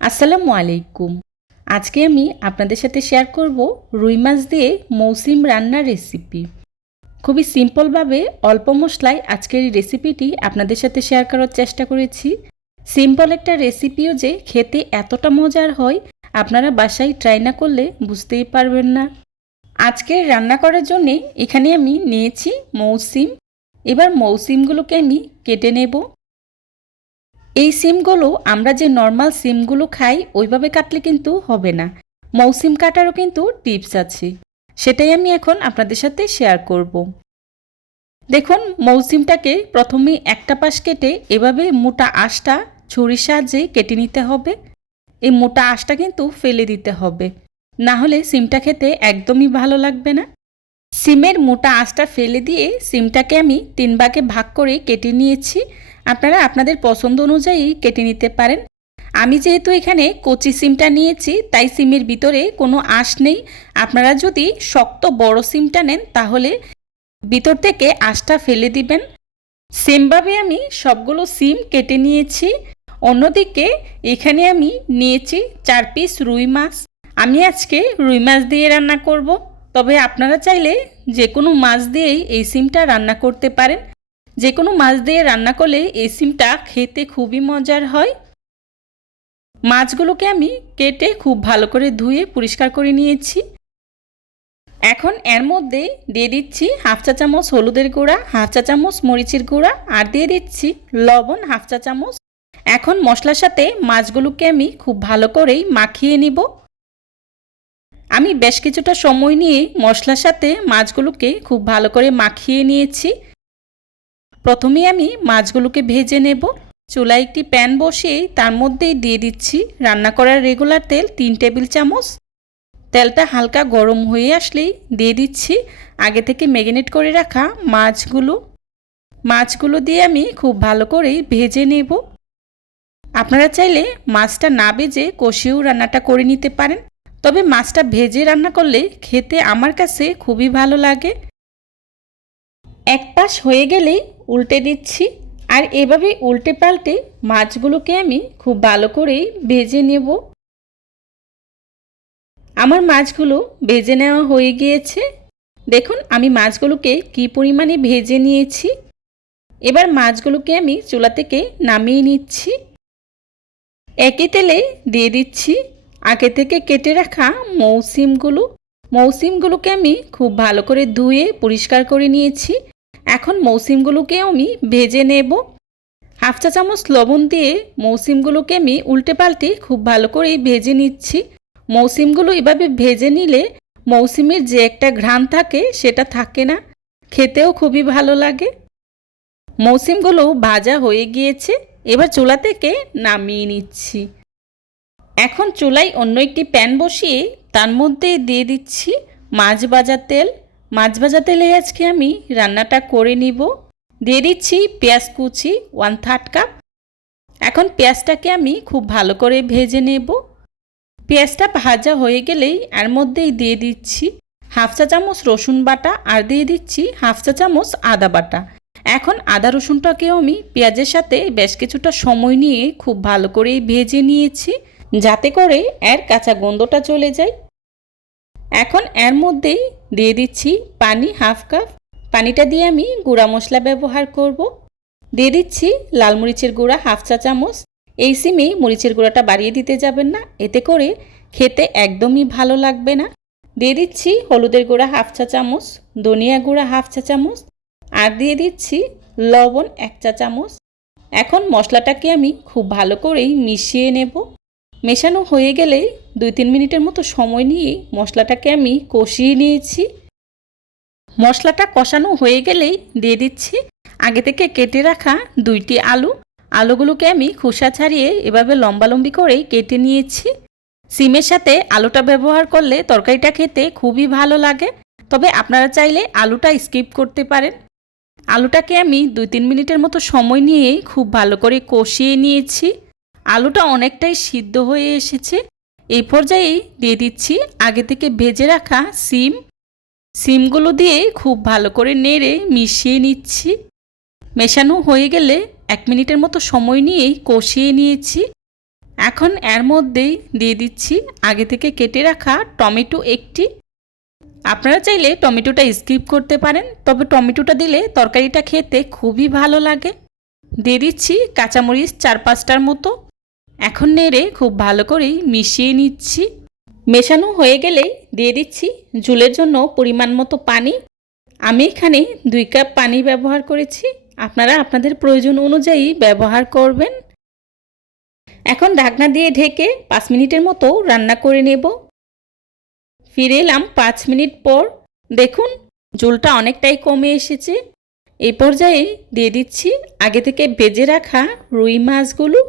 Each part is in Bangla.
আসসালামু আলাইকুম। আজকে আমি আপনাদের সাথে শেয়ার করব রুই মাছ দিয়ে মৌসিম রান্নার রেসিপি খুবই সিম্পলভাবে অল্প মশলায় আজকের এই রেসিপিটি আপনাদের সাথে শেয়ার করার চেষ্টা করেছি। সিম্পল একটা রেসিপিও যে খেতে এতটা মজার হয়, আপনারা বাসায় ট্রাই না করলে বুঝতেই পারবেন না। আজকে রান্না করার জন্যে এখানে আমি নিয়েছি মৌসিম। এবার মৌসিমগুলোকে আমি কেটে নেব। এই সিমগুলো আমরা যে নর্মাল সিমগুলো খাই, ওইভাবে কাটলে কিন্তু হবে না। মৌসিম কাটারও কিন্তু টিপস আছে। সেটাই আমি এখন আপনাদের সাথে শেয়ার করব। দেখুন, মৌসিমটাকে প্রথমে একটা পাশ কেটে এভাবে মোটা আঁশটা ছুরির সাহায্যে কেটে নিতে হবে। এই মোটা আঁশটা কিন্তু ফেলে দিতে হবে। না হলে সিমটা খেতে একদমই ভালো লাগবে না। সিমের মোটা আঁশটা ফেলে দিয়ে সিমটাকে আমি তিন ভাগে ভাগ করে কেটে নিয়েছি। আপনারা আপনাদের পছন্দ অনুযায়ী কেটে নিতে পারেন। আমি যেহেতু এখানে কচি সিমটা নিয়েছি, তাই সিমের ভিতরে কোনো আঁশ নেই। আপনারা যদি শক্ত বড় সিমটা নেন, তাহলে ভিতর থেকে আঁশটা ফেলে দিবেন। সেমভাবে আমি সবগুলো সিম কেটে নিয়েছি। অন্যদিকে এখানে আমি নিয়েছি চার পিস রুই মাছ। আমি আজকে রুই মাছ দিয়ে রান্না করব। তবে আপনারা চাইলে যে কোনো মাছ দিয়েই এই সিমটা রান্না করতে পারেন। যে কোনো মাছ দিয়ে রান্না করলে এই সিমটা খেতে খুবই মজার হয়। মাছগুলোকে আমি কেটে খুব ভালো করে ধুয়ে পরিষ্কার করে নিয়েছি। এখন এর মধ্যে দিয়ে দিচ্ছি হাফ চা চামচ হলুদের গুঁড়া, হাফ চা চামচ মরিচের গুঁড়া আর দিয়ে দিচ্ছি লবণ হাফ চা চামচ। এখন মশলার সাথে মাছগুলোকে আমি খুব ভালো করেই মাখিয়ে নিব। আমি বেশ কিছুটা সময় নিয়ে মশলার সাথে মাছগুলোকে খুব ভালো করে মাখিয়ে নিয়েছি। প্রথমে আমি মাছগুলোকে ভেজে নেব। চুলায় একটি প্যান বসিয়ে তার মধ্যেই দিয়ে দিচ্ছি রান্না করার রেগুলার তেল তিন টেবিল চামচ। তেলটা হালকা গরম হয়ে আসলেই দিয়ে দিচ্ছি আগে থেকে ম্যারিনেট করে রাখা মাছগুলো। মাছগুলো দিয়ে আমি খুব ভালো করেই ভেজে নেব। আপনারা চাইলে মাছটা না ভেজে কষিয়েও রান্নাটা করে নিতে পারেন, তবে মাছটা ভেজে রান্না করলে খেতে আমার কাছে খুবই ভালো লাগে। এক পাশ হয়ে গেলেই উল্টে দিচ্ছি। আর এভাবে উল্টে পাল্টে মাছগুলোকে আমি খুব ভালো করেই ভেজে নেব। আমার মাছগুলো ভেজে নেওয়া হয়ে গিয়েছে। দেখুন, আমি মাছগুলোকে কি পরিমাণে ভেজে নিয়েছি। এবার মাছগুলোকে আমি চুলা থেকে নামিয়ে নিচ্ছি। একই তেলে দিয়ে দিচ্ছি আগে থেকে কেটে রাখা মৌসিমগুলো। মৌসিমগুলোকে আমি খুব ভালো করে ধুয়ে পরিষ্কার করে নিয়েছি। এখন মৌসিমগুলোকে আমি ভেজে নেব। হাফ চা চামচ লবণ দিয়ে মৌসিমগুলোকে আমি উল্টে পাল্টে খুব ভালো করে ভেজে নিচ্ছি। মৌসিমগুলো এভাবে ভেজে নিলে মৌসিমের যে একটা ঘ্রাণ থাকে সেটা থাকে না, খেতেও খুবই ভালো লাগে। মৌসিমগুলো ভাজা হয়ে গিয়েছে, এবার চুলা থেকে নামিয়ে নিচ্ছি। এখন চুলায় অন্য একটি প্যান বসিয়ে তার মধ্যে দিয়ে দিচ্ছি মাছ ভাজা তেল। মাছ ভাজা তেলে আজকে আমি রান্নাটা করে নিব। দিয়ে দিচ্ছি পেঁয়াজ কুচি ওয়ান থার্ড কাপ এখন পেঁয়াজটাকে আমি খুব ভালো করে ভেজে নেব। পেঁয়াজটা ভাজা হয়ে গেলেই এর মধ্যেই দিয়ে দিচ্ছি হাফ চা চামচ রসুন বাটা আর দিয়ে দিচ্ছি হাফ চা চামচ আদা বাটা। এখন আদা রসুনটাকেও আমি পেঁয়াজের সাথে বেশ কিছুটা সময় নিয়ে খুব ভালো করে ভেজে নিয়েছি যাতে করে এর কাঁচা গন্ধটা চলে যায়। এখন এর মধ্যেই দিয়ে দিচ্ছি পানি, হাফ কাপ। পানিটা দিয়ে আমি গুঁড়া মশলা ব্যবহার করব। দিয়ে দিচ্ছি লাল মরিচের গুঁড়া, হাফ চা চামচ। এই সিমে মরিচের গুঁড়াটা বাড়িয়ে দিতে যাবেন না, এতে করে খেতে একদমই ভালো লাগবে না। দিয়ে দিচ্ছি হলুদের গুঁড়া, হাফ চা চামচ। ধনিয়া গুঁড়া, হাফ চা চামচ। আর দিয়ে দিচ্ছি লবণ, এক চা চামচ। এখন মশলাটাকে আমি খুব ভালো করেই মিশিয়ে নেব। মেশানো হয়ে গেলে দুই তিন মিনিটের মতো সময় নিয়ে মশলাটাকে আমি কষিয়ে নিয়েছি। মশলাটা কষানো হয়ে গেলেই দিয়ে দিচ্ছি আগে থেকে কেটে রাখা দুইটি আলু। আলুগুলোকে আমি খোসা ছাড়িয়ে এভাবে লম্বালম্বি করেই কেটে নিয়েছি। সিমের সাথে আলুটা ব্যবহার করলে তরকারিটা খেতে খুবই ভালো লাগে। তবে আপনারা চাইলে আলুটা স্কিপ করতে পারেন। আলুটাকে আমি দুই তিন মিনিটের মতো সময় নিয়ে খুব ভালো করে কষিয়ে নিয়েছি। আলুটা অনেকটাই সিদ্ধ হয়ে এসেছে। এই পর্যায়েই দিয়ে দিচ্ছি আগে থেকে ভেজে রাখা সিম। সিমগুলো দিয়ে খুব ভালো করে নেড়ে মিশিয়ে নিচ্ছি। মেশানো হয়ে গেলে এক মিনিটের মতো সময় নিয়েই কষিয়ে নিয়েছি। এখন এর মধ্যেই দিয়ে দিচ্ছি আগে থেকে কেটে রাখা টমেটো একটি। আপনারা চাইলে টমেটোটা স্কিপ করতে পারেন, তবে টমেটোটা দিলে তরকারিটা খেতে খুবই ভালো লাগে। দিয়ে দিচ্ছি কাঁচামরিচ চার পাঁচটার মতো। এখন নেড়ে খুব ভালো করেই মিশিয়ে নিচ্ছি। মেশানো হয়ে গেলেই দিয়ে দিচ্ছি ঝুলের জন্য পরিমাণ মতো পানি। আমি এখানে দুই কাপ পানি ব্যবহার করেছি। আপনারা আপনাদের প্রয়োজন অনুযায়ী ব্যবহার করবেন। এখন ঢাকনা দিয়ে ঢেকে পাঁচ মিনিটের মতো রান্না করে নেব। ফিরে এলাম পাঁচ মিনিট পর। দেখুন, ঝোলটা অনেকটাই কমে এসেছে। এই পর্যায়ে দিয়ে দিচ্ছি আগে থেকে বেজে রাখা রুই মাছগুলো।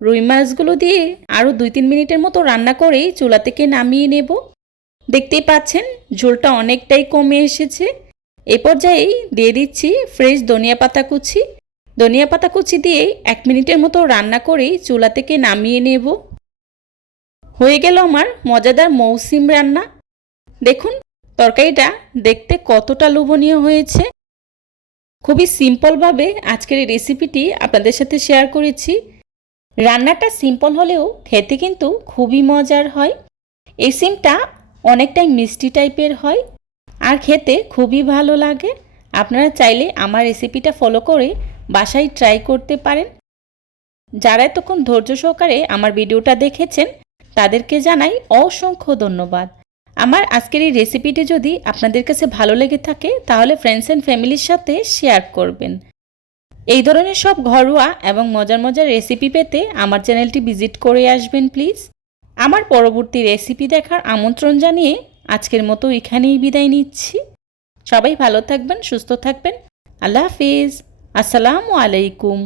রুই মাছগুলো দিয়ে আরও দুই তিন মিনিটের মতো রান্না করেই চুলা থেকে নামিয়ে নেব। দেখতেই পাচ্ছেন, ঝোলটা অনেকটাই কমে এসেছে। এই পর্যায়েই দিয়ে দিচ্ছি ফ্রেশ ধনিয়া পাতা কুচি। ধনিয়া পাতা কুচি দিয়ে এক মিনিটের মতো রান্না করেই চুলা থেকে নামিয়ে নেব। হয়ে গেল আমার মজাদার মৌসিম রান্না। দেখুন, তরকারিটা দেখতে কতটা লোভনীয় হয়েছে। খুবই সিম্পলভাবে আজকের এই রেসিপিটি আপনাদের সাথে শেয়ার করেছি। রান্নাটা সিম্পল হলেও খেতে কিন্তু খুবই মজার হয়। এই সিমটা অনেকটাই মিষ্টি টাইপের হয় আর খেতে খুবই ভালো লাগে। আপনারা চাইলে আমার রেসিপিটা ফলো করে বাসায় ট্রাই করতে পারেন। যারা এতক্ষণ ধৈর্য সহকারে আমার ভিডিওটা দেখেছেন, তাদেরকে জানাই অসংখ্য ধন্যবাদ। আমার আজকের এই রেসিপিটি যদি আপনাদের কাছে ভালো লেগে থাকে, তাহলে ফ্রেন্ডস অ্যান্ড ফ্যামিলির সাথে শেয়ার করবেন। এই ধরনের সব ঘরোয়া এবং মজার মজার রেসিপি পেতে আমার চ্যানেলটি ভিজিট করে আসবেন প্লিজ আমার পরবর্তী রেসিপি দেখার আমন্ত্রণ জানিয়ে আজকের মতো এখানেই বিদায় নিচ্ছি। সবাই ভালো থাকবেন, সুস্থ থাকবেন। আল্লাহ হাফিজ। আসসালামু আলাইকুম।